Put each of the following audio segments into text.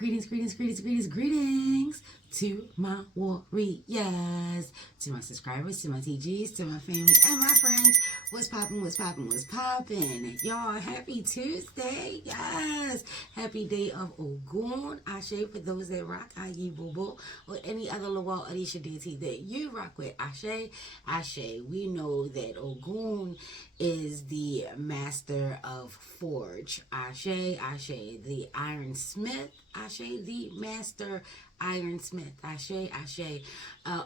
Greetings to my warriors, to my subscribers, to my TGs, to my family, and my friends. What's poppin'? Y'all, happy Tuesday. Yes. Happy day of Ogun. Ashe for those that rock Ayi Bobo or any other Lawal Adisha deity that you rock with. Ashe. We know that Ogun is the master of forge. Ashe, the ironsmith. Ashe, the master ironsmith. Ashe.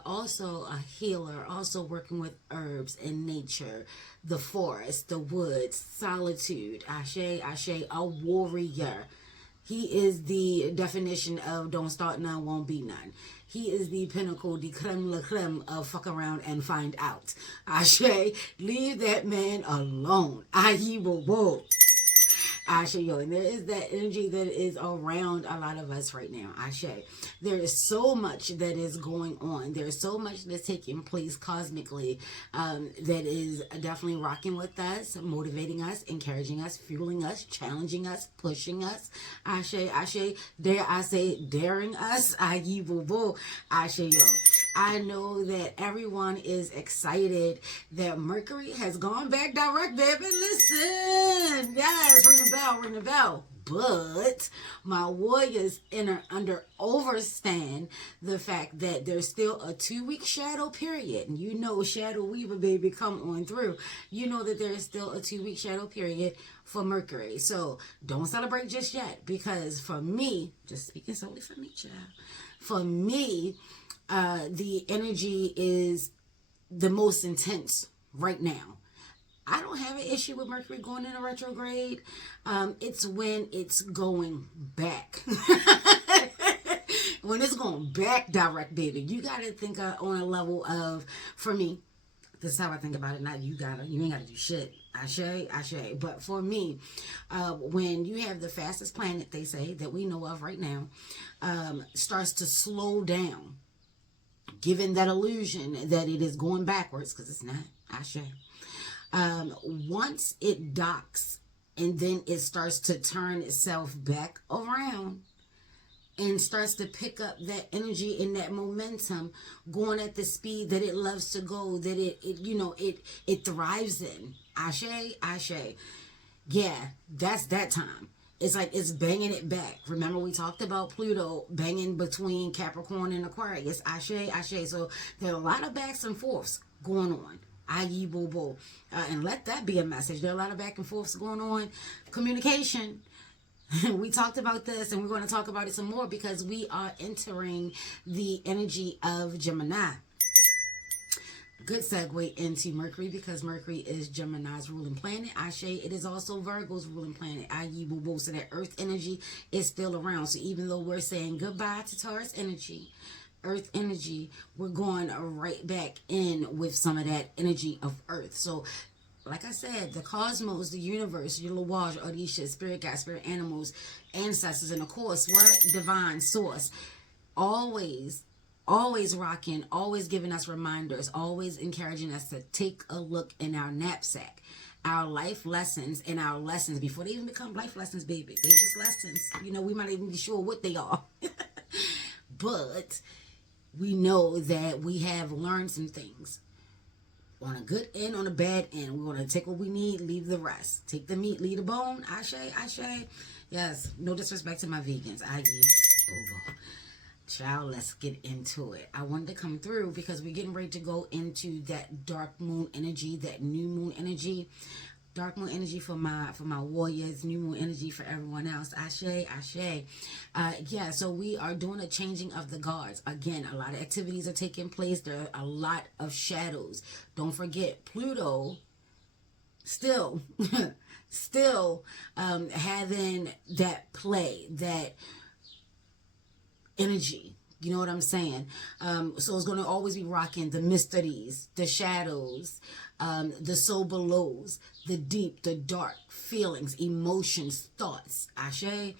Also a healer, also working with herbs and nature, the forest, the woods, solitude. Ashe, a warrior. He is the definition of don't start none, won't be none. He is the pinnacle, the creme la creme of fuck around and find out. Ashe, leave that man alone. Ayi wo. Ashe, yo, and there is that energy that is around a lot of us right now. Ashe, there is so much that is going on. There's so much that's taking place cosmically that is definitely rocking with us, motivating us, encouraging us, fueling us, challenging us, pushing us. Ashe, dare I say, daring us. Ayi wo. Ashe, yo. I know that everyone is excited that Mercury has gone back direct, baby. Listen. Yes, ring the bell. But my warriors understand the fact that there's still a 2-week shadow period. And you know, Shadow Weaver, baby, come on through. You know that there is still a 2-week shadow period for Mercury. So don't celebrate just yet, because for me, just speaking solely for me, child, for me, the energy is the most intense right now. I don't have an issue with Mercury going into retrograde. It's when it's going back. When it's going back direct, baby. You got to think on a level of, for me, this is how I think about it. Not you ain't got to do shit. Ashe. But for me, when you have the fastest planet, they say, that we know of right now, starts to slow down, giving that illusion that it is going backwards, because it's not. Ashe. Once it docks and then it starts to turn itself back around and starts to pick up that energy and that momentum, going at the speed that it loves to go, that it thrives in. Ashe. Yeah, that's that time. It's like it's banging it back. Remember, we talked about Pluto banging between Capricorn and Aquarius. Ashe. So there are a lot of backs and forths going on. Ayi bo. And let that be a message. There are a lot of back and forths going on. Communication. We talked about this, and we're going to talk about it some more, because we are entering the energy of Gemini. Good segue into Mercury, because Mercury is Gemini's ruling planet. Ashe, it is also Virgo's ruling planet. Ayi bo. So that Earth energy is still around. So even though we're saying goodbye to Taurus energy, Earth energy, we're going right back in with some of that energy of Earth. So like I said, the cosmos, the universe, your Lawaj, Odisha, spirit guides, spirit animals, ancestors, and of course, what? Divine source. Always rocking, always giving us reminders, always encouraging us to take a look in our knapsack. Our life lessons and our lessons, before they even become life lessons, baby. They just lessons. We might even be sure what they are. But we know that we have learned some things. On a good end, on a bad end. We're going to take what we need, leave the rest. Take the meat, leave the bone. Ashe. Yes, no disrespect to my vegans. Ayi bobo. Child, let's get into it. I wanted to come through because we're getting ready to go into that dark moon energy, that new moon energy. Dark moon energy for my warriors, new moon energy for everyone else. Ashe. Yeah, so we are doing a changing of the guards. Again, a lot of activities are taking place. There are a lot of shadows. Don't forget, Pluto still having that play, that energy. You know what I'm saying? So it's going to always be rocking the mysteries, the shadows, the sober lows, the deep, the dark feelings, emotions, thoughts. Ashe.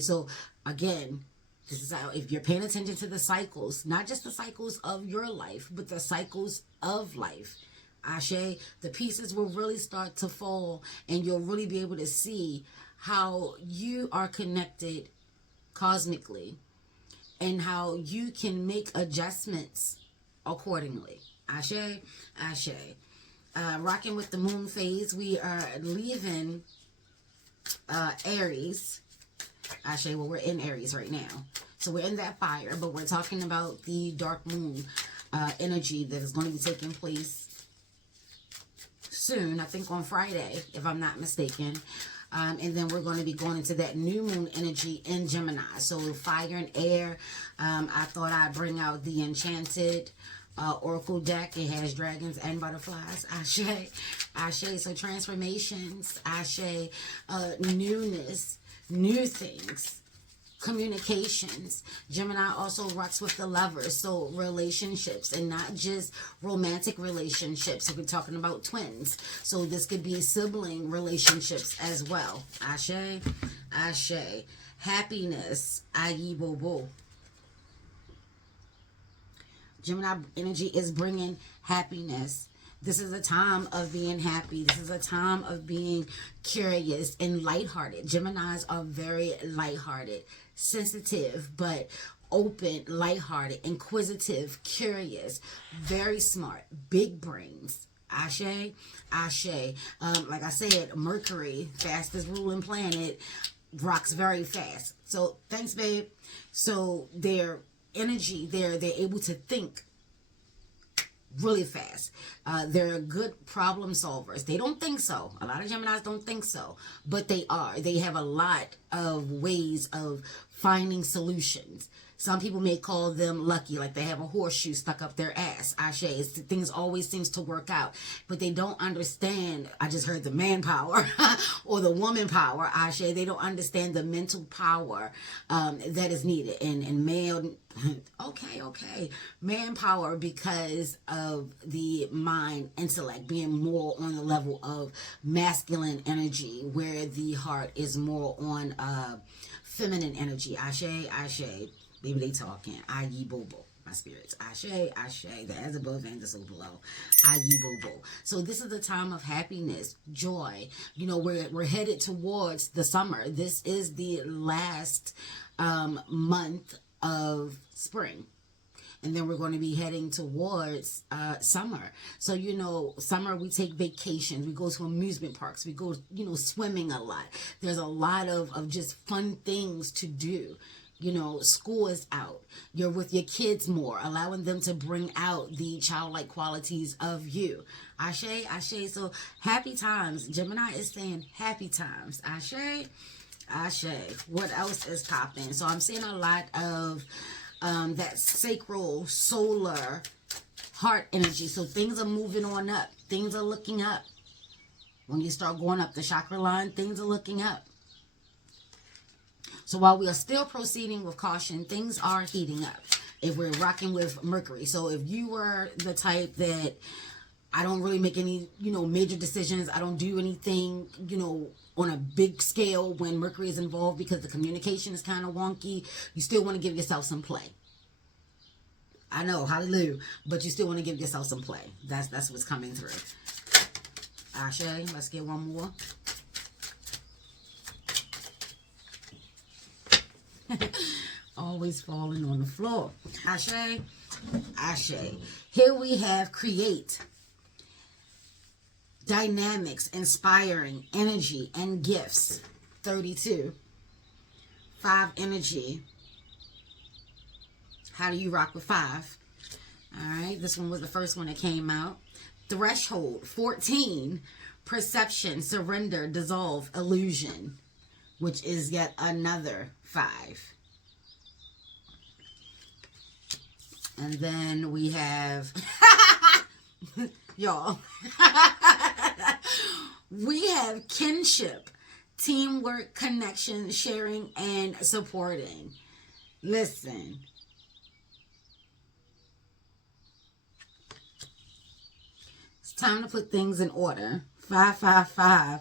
So again, this is how, if you're paying attention to the cycles, not just the cycles of your life, but the cycles of life. Ashe, the pieces will really start to fall, and you'll really be able to see how you are connected cosmically, and how you can make adjustments accordingly. Ashe, ashe. Rocking with the moon phase, we are leaving Aries. Ashe, well, we're in Aries right now. So we're in that fire, but we're talking about the dark moon energy that is going to be taking place soon, I think on Friday, if I'm not mistaken. And then we're going to be going into that new moon energy in Gemini. So fire and air. I thought I'd bring out the Enchanted Oracle deck. It has dragons and butterflies. Ashe. Ashe. So transformations. Ashe. Newness. New things. Communications. Gemini also rocks with the Lovers, so relationships, and not just romantic relationships. So we're talking about twins, so this could be sibling relationships as well. Ashe, ashe. Happiness. Ayi bobo. Gemini energy is bringing happiness. This is a time of being happy. This is a time of being curious and lighthearted. Geminis are very lighthearted, sensitive, but open, lighthearted, inquisitive, curious, very smart, big brains. Ashe, ashe. Like I said, Mercury, fastest ruling planet, rocks very fast. So thanks, babe. So their energy, they're able to think really fast. They're good problem solvers. They don't think so. A lot of Geminis don't think so, but they are. They have a lot of ways of finding solutions. Some people may call them lucky, like they have a horseshoe stuck up their ass. Ashe. Things always seems to work out, but they don't understand. I just heard the manpower or the woman power. Ashe. They don't understand the mental power that is needed. And male, okay. Manpower because of the mind, intellect, being more on the level of masculine energy, where the heart is more on feminine energy. Ashe, ashe. Baby, they talking. Ayi bobo. My spirits. Ashe, ashe. The as above and the so below. Ayi bobo. So this is a time of happiness, joy. You know, we're headed towards the summer. This is the last month of spring. And then we're going to be heading towards summer. So, you know, summer we take vacations. We go to amusement parks. We go, you know, swimming a lot. There's a lot of just fun things to do. You know, school is out. You're with your kids more, allowing them to bring out the childlike qualities of you. Ashe, ashe. So happy times. Gemini is saying happy times. Ashe, ashe. What else is popping? So I'm seeing a lot of that sacral, solar, heart energy. So things are moving on up. Things are looking up. When you start going up the chakra line, things are looking up. So while we are still proceeding with caution, things are heating up if we're rocking with Mercury. So if you were the type that I don't really make any, you know, major decisions, I don't do anything, you know, on a big scale when Mercury is involved because the communication is kind of wonky, you still want to give yourself some play. I know, hallelujah, but you still want to give yourself some play. That's what's coming through. Ashe, let's get one more. Always falling on the floor. Ashe, ashe. Here we have create, dynamics, inspiring, energy, and gifts. 32. 5 energy. How do you rock with 5? All right, this one was the first one that came out. Threshold. 14. Perception, surrender, dissolve, illusion, which is yet another 5. And then we have, y'all, we have kinship, teamwork, connection, sharing, and supporting. Listen. It's time to put things in order. 555.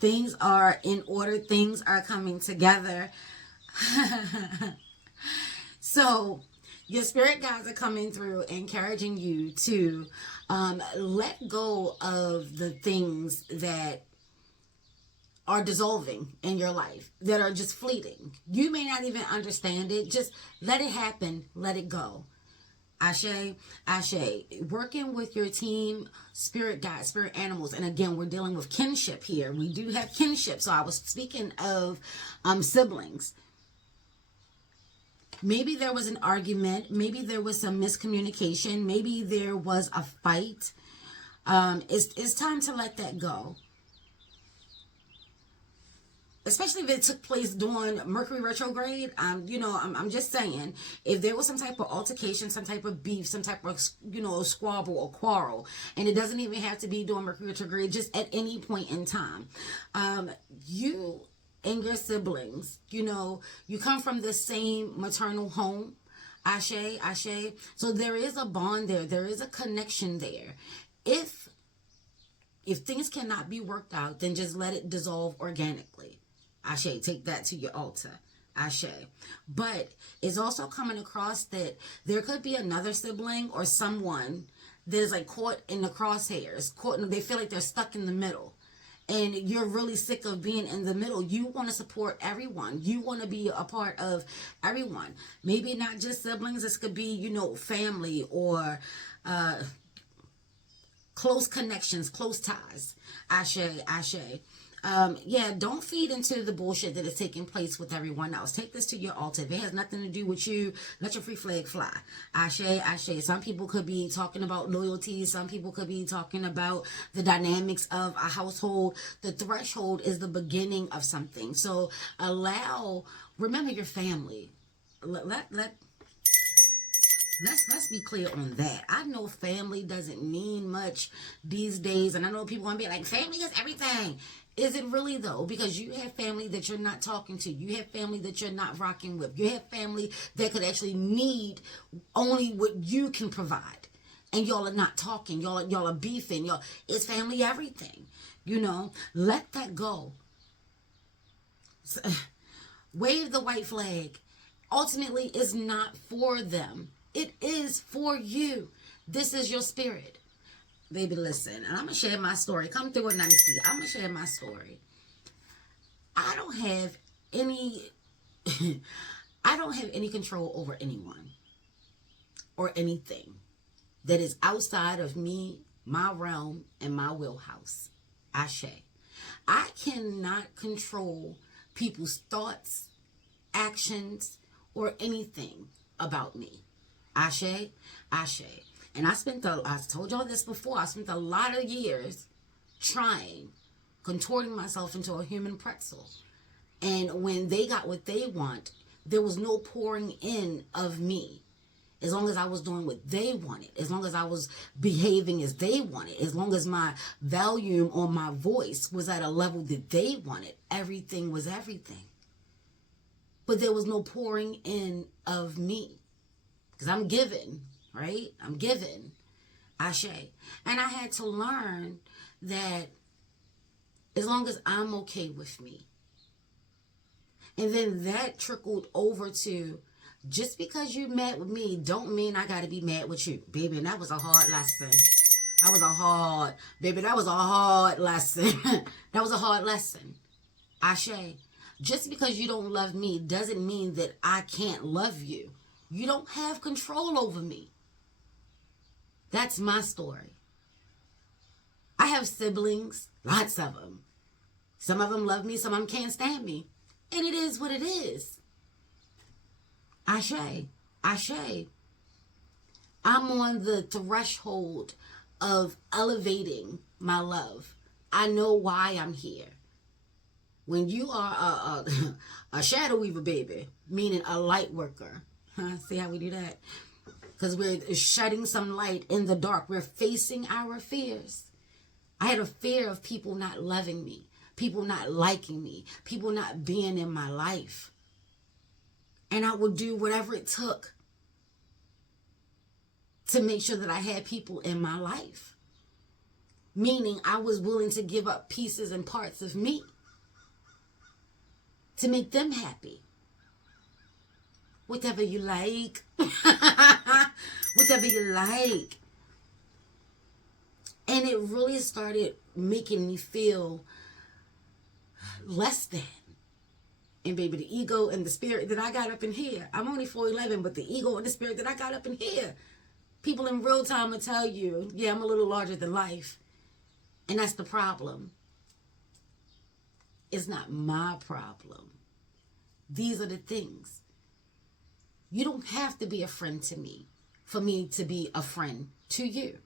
Things are in order. Things are coming together. So your spirit guides are coming through, encouraging you to let go of the things that are dissolving in your life, that are just fleeting. You may not even understand it. Just let it happen. Let it go. Ashe, Ashe. Working with your team, spirit guides, spirit animals. And again, we're dealing with kinship here. We do have kinship. So I was speaking of siblings. Maybe there was an argument. Maybe there was some miscommunication. Maybe there was a fight. It's time to let that go. Especially if it took place during Mercury retrograde. I'm just saying, if there was some type of altercation, some type of beef, some type of, squabble or quarrel, and it doesn't even have to be during Mercury retrograde, just at any point in time, you and your siblings, you come from the same maternal home. Ashe, Ashe. So there is a bond there. There is a connection there. If things cannot be worked out, then just let it dissolve organically. Ashe, take that to your altar. Ashe. But it's also coming across that there could be another sibling or someone that is like caught in the crosshairs. They feel like they're stuck in the middle. And you're really sick of being in the middle. You want to support everyone. You want to be a part of everyone. Maybe not just siblings. This could be, family or close connections, close ties. Ashe, Ashe. Don't feed into the bullshit that is taking place with everyone else. Take this to your altar. If it has nothing to do with you, let your free flag fly. Ashe, Ashe. Some people could be talking about loyalty. Some people could be talking about the dynamics of a household. The threshold is the beginning of something. So remember your family. Let's be clear on that. I know family doesn't mean much these days, and I know people want to be like, family is everything. Is it really though? Because you have family that you're not talking to. You have family that you're not rocking with. You have family that could actually need only what you can provide. And y'all are not talking. Y'all are beefing. It's family everything. Let that go. Wave the white flag. Ultimately, it's not for them. It is for you. This is your spirit. Baby, listen, and I'm going to share my story. Come through with Loom&Sea. I'm going to share my story. I don't have any control over anyone or anything that is outside of me, my realm, and my wheelhouse. Ashe. I cannot control people's thoughts, actions, or anything about me. Ashe, Ashe. And I told y'all this before, I spent a lot of years contorting myself into a human pretzel. And when they got what they want, there was no pouring in of me. As long as I was doing what they wanted, as long as I was behaving as they wanted, as long as my volume or my voice was at a level that they wanted, everything was everything. But there was no pouring in of me. Because I'm given, right? I'm given. Ashe. And I had to learn that as long as I'm okay with me. And then that trickled over to, just because you mad with me don't mean I got to be mad with you. Baby, and that was a hard lesson. That was a hard lesson. That was a hard lesson. Ashe. Just because you don't love me doesn't mean that I can't love you. You don't have control over me. That's my story. I have siblings, lots of them. Some of them love me, some of them can't stand me. And it is what it is. Ashe, Ashe. I'm on the threshold of elevating my love. I know why I'm here. When you are a shadow weaver, baby, meaning a light worker. See how we do that? Because we're shedding some light in the dark. We're facing our fears. I had a fear of people not loving me, people not liking me, people not being in my life. And I would do whatever it took to make sure that I had people in my life. Meaning I was willing to give up pieces and parts of me to make them happy. Whatever you like. Whatever you like. And it really started making me feel less than. And baby, the ego and the spirit that I got up in here, I'm only 4'11", but the ego and the spirit that I got up in here, people in real time will tell you, yeah, I'm a little larger than life. And that's the problem. It's not my problem. These are the things. You don't have to be a friend to me for me to be a friend to you.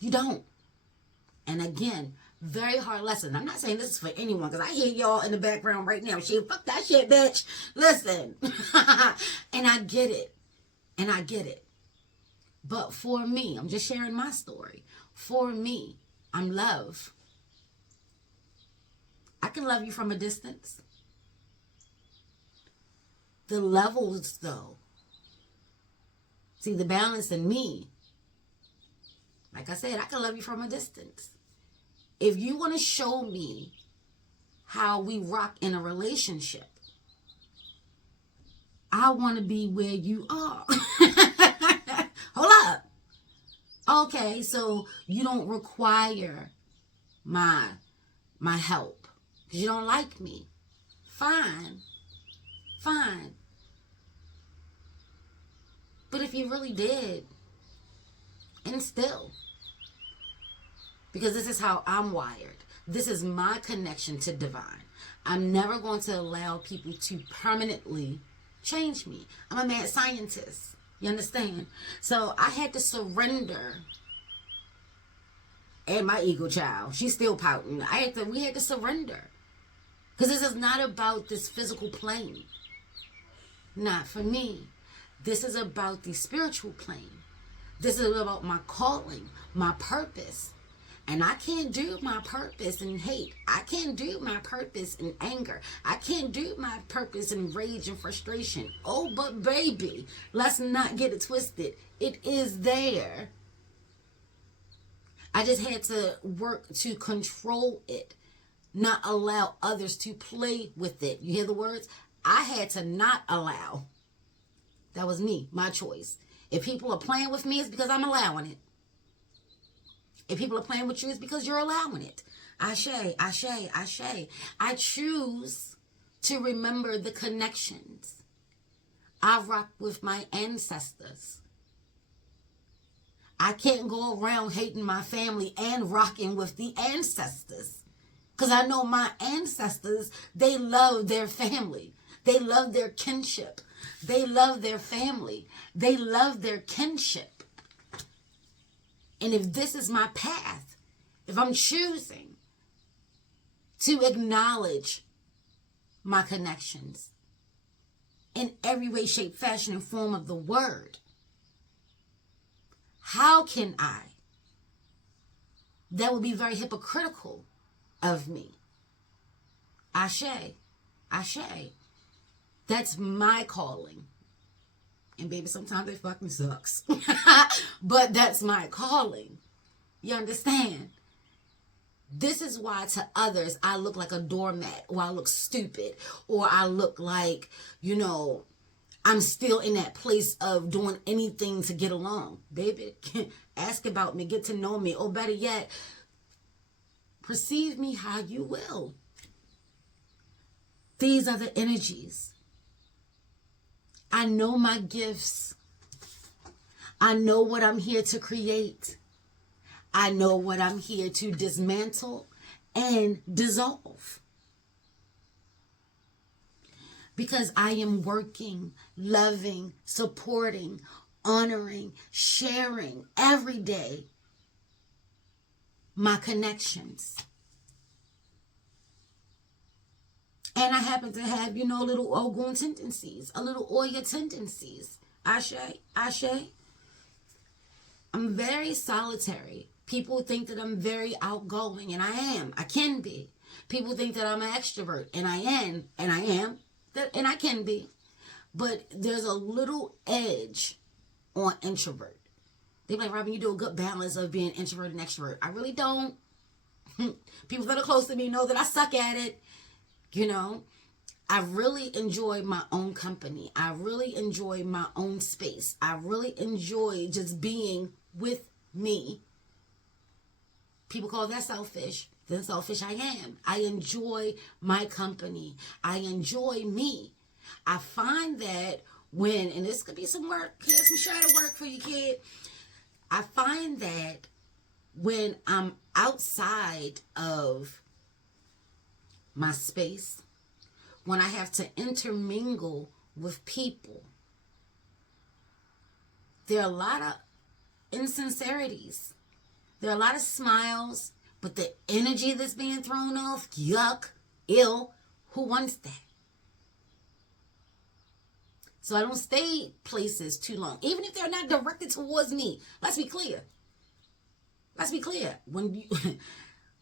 You don't. And again, very hard lesson. I'm not saying this is for anyone, because I hear y'all in the background right now. Shit, fuck that shit, bitch. Listen. And I get it. And I get it. But for me, I'm just sharing my story. For me, I'm love. I can love you from a distance. The levels, though. See, the balance in me. Like I said, I can love you from a distance. If you want to show me how we rock in a relationship, I want to be where you are. Hold up. Okay, so you don't require my help because you don't like me. Fine. Fine. But if you really did, and still, because this is how I'm wired. This is my connection to divine. I'm never going to allow people to permanently change me. I'm a mad scientist. You understand? So I had to surrender. And my ego child, she's still pouting. We had to surrender. Because this is not about this physical plane. Not for me. This is about the spiritual plane. This is about my calling, my purpose. And I can't do my purpose in hate. I can't do my purpose in anger. I can't do my purpose in rage and frustration. Oh, but baby, let's not get it twisted. It is there. I just had to work to control it, not allow others to play with it. You hear the words? I had to not allow. That was me, my choice. If people are playing with me, it's because I'm allowing it. If people are playing with you, it's because you're allowing it. Ashe, ashe, ashe. I choose to remember the connections. I rock with my ancestors. I can't go around hating my family and rocking with the ancestors. Because I know my ancestors, they love their family. They love their kinship. They love their family. They love their kinship. And if this is my path, if I'm choosing to acknowledge my connections in every way, shape, fashion, and form of the word, how can I? That would be very hypocritical of me. Ashe, ashe. That's my calling. And baby, sometimes it fucking sucks. But that's my calling. You understand? This is why to others I look like a doormat, or I look stupid, or I look like, I'm still in that place of doing anything to get along. Baby, ask about me, get to know me, or better yet, perceive me how you will. These are the energies. I know my gifts. I know what I'm here to create. I know what I'm here to dismantle and dissolve. Because I am working, loving, supporting, honoring, sharing every day my connections. And I happen to have, little Ogun tendencies, a little Oya tendencies. Ashe, ashe. I'm very solitary. People think that I'm very outgoing, and I am. I can be. People think that I'm an extrovert, and I am, and I can be. But there's a little edge on introvert. They be like, Robin, you do a good balance of being introvert and extrovert. I really don't. People that are close to me know that I suck at it. I really enjoy my own company. I really enjoy my own space. I really enjoy just being with me. People call that selfish. then selfish I am. I enjoy my company. I enjoy me. I find that when, and this could be some work, here's some shadow work for you, kid. I find that when I'm outside of my space, when I have to intermingle with people, there are a lot of insincerities. There are a lot of smiles, but the energy that's being thrown off, yuck, ill, who wants that? So I don't stay places too long, even if they're not directed towards me. Let's be clear. Let's be clear. When you,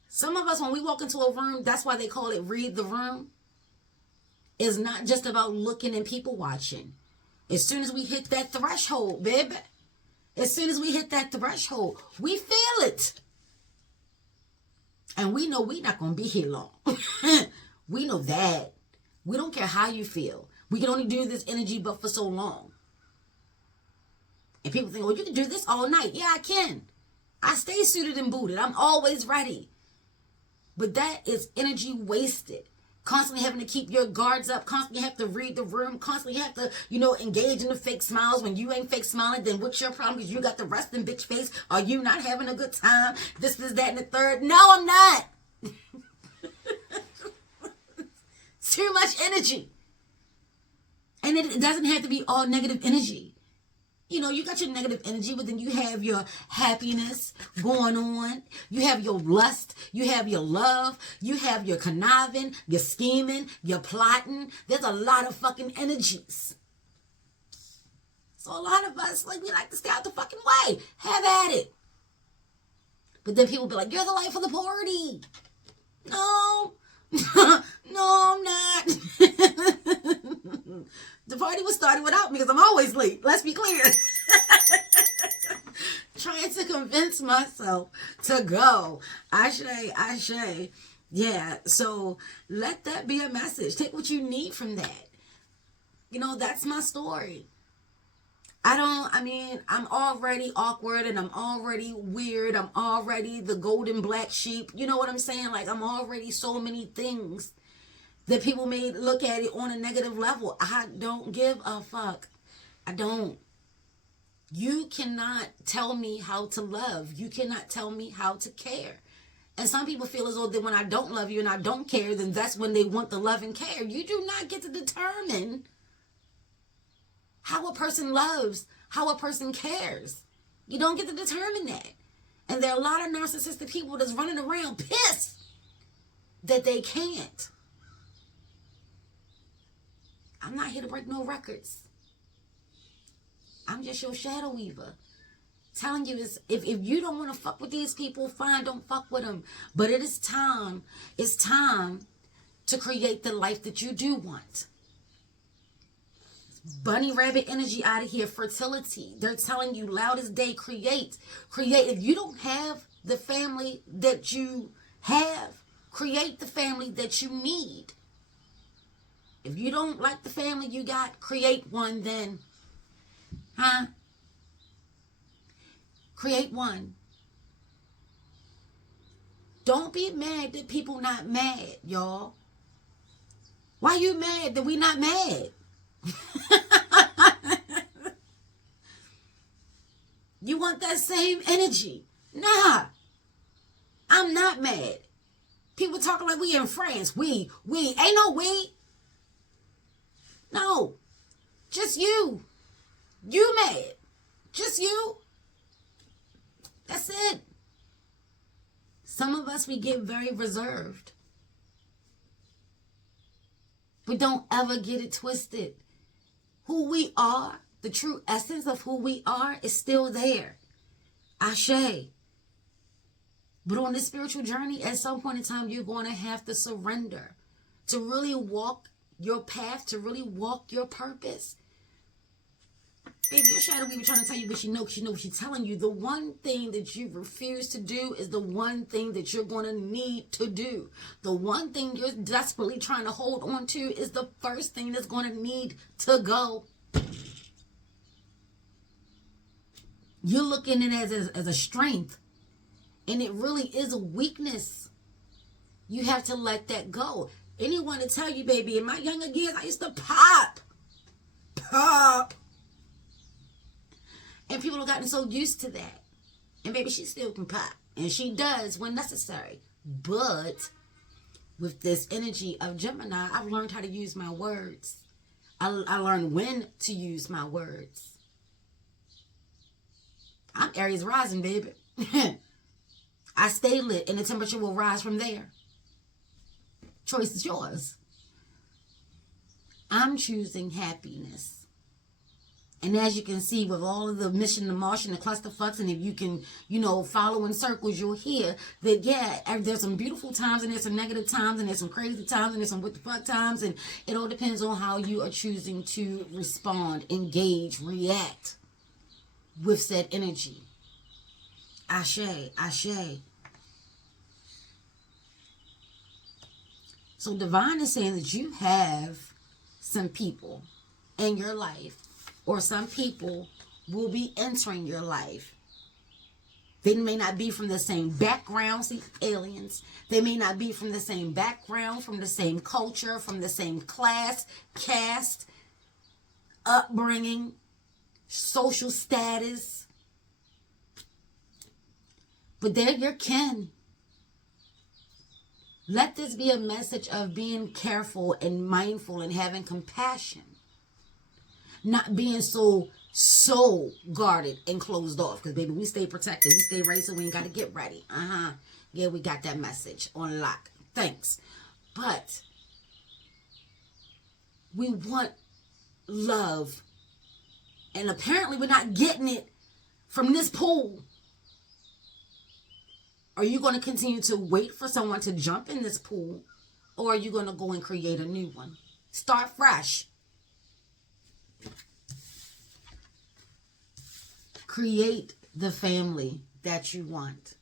some of us, when we walk into a room, that's why they call it read the room. It's not just about looking and people watching. As soon as we hit that threshold, baby, as soon as we hit that threshold, we feel it. And we know we're not going to be here long. We know that. We don't care how you feel. We can only do this energy but for so long. And people think, well, you can do this all night. Yeah, I can. I stay suited and booted. I'm always ready. But that is energy wasted. Constantly having to keep your guards up. Constantly have to read the room. Constantly have to, engage in the fake smiles. When you ain't fake smiling, then what's your problem? Because you got the resting bitch face. Are you not having a good time? This, that, and the third. No, I'm not. It's too much energy. And it doesn't have to be all negative energy. You got your negative energy, but then you have your happiness going on. You have your lust. You have your love. You have your conniving, your scheming, your plotting. There's a lot of fucking energies. So a lot of us, we like to stay out the fucking way. Have at it. But then people be like, you're the life of the party. No. No, I'm not. The party was started without me because I'm always late. Let's be clear. Trying to convince myself to go. Ashe. Yeah, so let that be a message. Take what you need from that. That's my story. I'm already awkward and I'm already weird. I'm already the golden black sheep. You know what I'm saying? I'm already so many things that people may look at it on a negative level. I don't give a fuck. I don't. You cannot tell me how to love. You cannot tell me how to care. And some people feel as though that when I don't love you and I don't care, then that's when they want the love and care. You do not get to determine how a person loves, how a person cares. You don't get to determine that. And there are a lot of narcissistic people that's running around pissed that they can't. I'm not here to break no records. I'm just your shadow weaver. Telling you is if you don't want to fuck with these people, fine, don't fuck with them. But it's time to create the life that you do want. Bunny rabbit energy out of here. Fertility. They're telling you loud as day, create. If you don't have the family that you have, create the family that you need. If you don't like the family you got, create one then. Create one. Don't be mad that people not mad, y'all. Why you mad that we not mad? You want that same energy? Nah. I'm not mad. People talking like we in France. We. Ain't no we. No. Just you. You mad. Just you. That's it. Some of us, we get very reserved. But don't ever get it twisted. Who we are, the true essence of who we are is still there. Ashe. But on this spiritual journey, at some point in time, you're going to have to surrender to really walk your path, to really walk your purpose. If your shadow weaver trying to tell you what she knows what she's telling you, the one thing that you refuse to do is the one thing that you're going to need to do. The one thing you're desperately trying to hold on to is the first thing that's going to need to go. You're looking at it as a strength, and it really is a weakness. You have to let that go. Anyone to tell you, baby, in my younger years, I used to pop. And people have gotten so used to that. And baby, she still can pop. And she does when necessary. But with this energy of Gemini, I've learned how to use my words. I learned when to use my words. I'm Aries rising, baby. I stay lit and the temperature will rise from there. Choice is yours. I'm choosing happiness. And as you can see, with all of the mission, the Martian, the clusterfucks, and if you can, follow in circles, you'll hear that, yeah, there's some beautiful times, and there's some negative times, and there's some crazy times, and there's some what the fuck times, and it all depends on how you are choosing to respond, engage, react with said energy. Ashe, ashe. So divine is saying that you have some people in your life, or some people will be entering your life. They may not be from the same background, see, aliens. They may not be from the same background, from the same culture, from the same class, caste, upbringing, social status. But they're your kin. Let this be a message of being careful and mindful and having compassion. Not being so guarded and closed off. Because, baby, we stay protected. We stay ready, so we ain't got to get ready. Yeah, we got that message on lock. Thanks. But we want love. And apparently we're not getting it from this pool. Are you going to continue to wait for someone to jump in this pool? Or are you going to go and create a new one? Start fresh. Create the family that you want.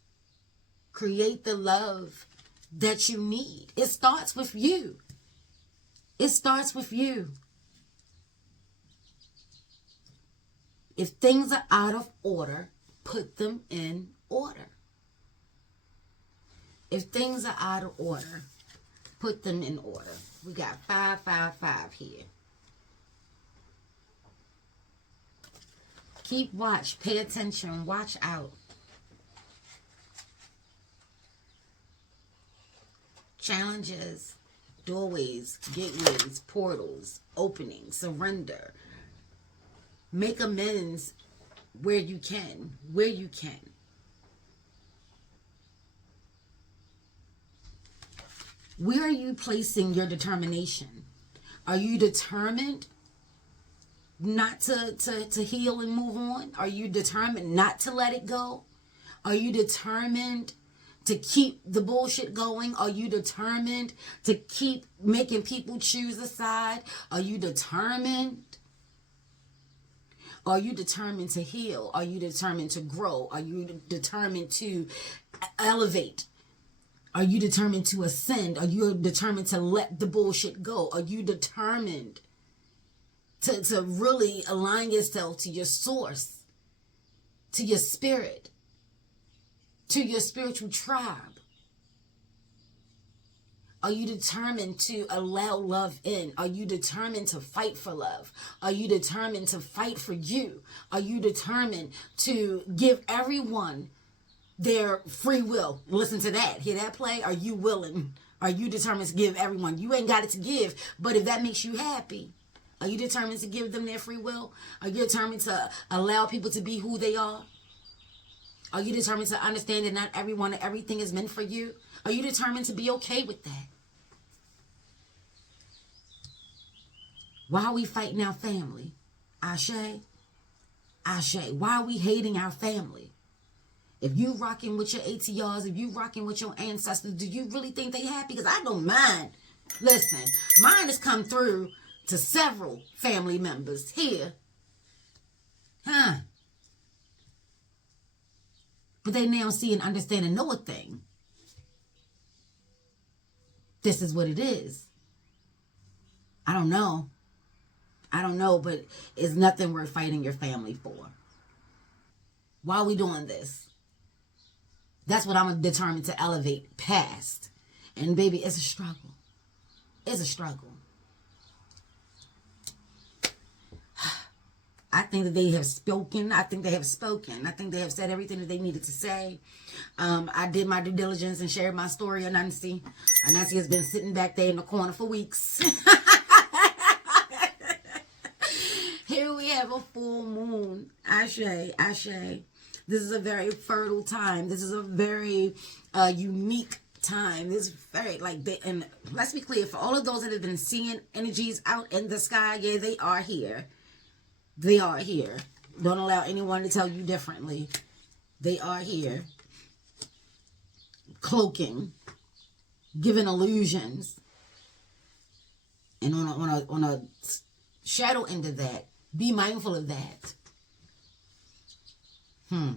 Create the love that you need. It starts with you. It starts with you. If things are out of order, put them in order. If things are out of order, put them in order. We got 555 here. Keep watch, pay attention, watch out. Challenges, doorways, gateways, portals, openings, surrender. Make amends where you can, Where are you placing your determination? Are you determined not to heal and move on? Are you determined not to let it go? Are you determined to keep the bullshit going? Are you determined to keep making people choose a side? Are you determined? Are you determined to heal? Are you determined to grow? Are you determined to elevate? Are you determined to ascend? Are you determined to let the bullshit go? Are you determined to really align yourself to your source, to your spirit, to your spiritual tribe? Are you determined to allow love in? Are you determined to fight for love? Are you determined to fight for you? Are you determined to give everyone their free will? Listen to that. Hear that play? Are you willing? Are you determined to give everyone? You ain't got it to give, but if that makes you happy, are you determined to give them their free will? Are you determined to allow people to be who they are? Are you determined to understand that not everyone and everything is meant for you? Are you determined to be okay with that? Why are we fighting our family? Ashe? Ashe. Why are we hating our family? If you rocking with your ATRs, if you rocking with your ancestors, do you really think they happy? Because I don't mind. Listen, mine has come through to several family members here. But they now see and understand and know a thing. This is what it is. I don't know, but it's nothing worth fighting your family for. Why are we doing this? That's what I'm determined to elevate past. And baby, it's a struggle. It's a struggle. I think that they have spoken. I think they have spoken. I think they have said everything that they needed to say. I did my due diligence and shared my story. Anansi has been sitting back there in the corner for weeks. Here we have a full moon. Ashe, Ashe. This is a very fertile time. This is a very unique time. This is very and let's be clear, for all of those that have been seeing energies out in the sky, yeah, they are here. They are here. Don't allow anyone to tell you differently. They are here. Cloaking, giving illusions. And on a shadow end of that, be mindful of that.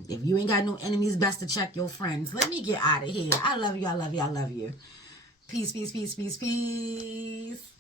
If you ain't got no enemies, best to check your friends. Let me get out of here. I love you. I love you. I love you. Peace, peace, peace, peace, peace.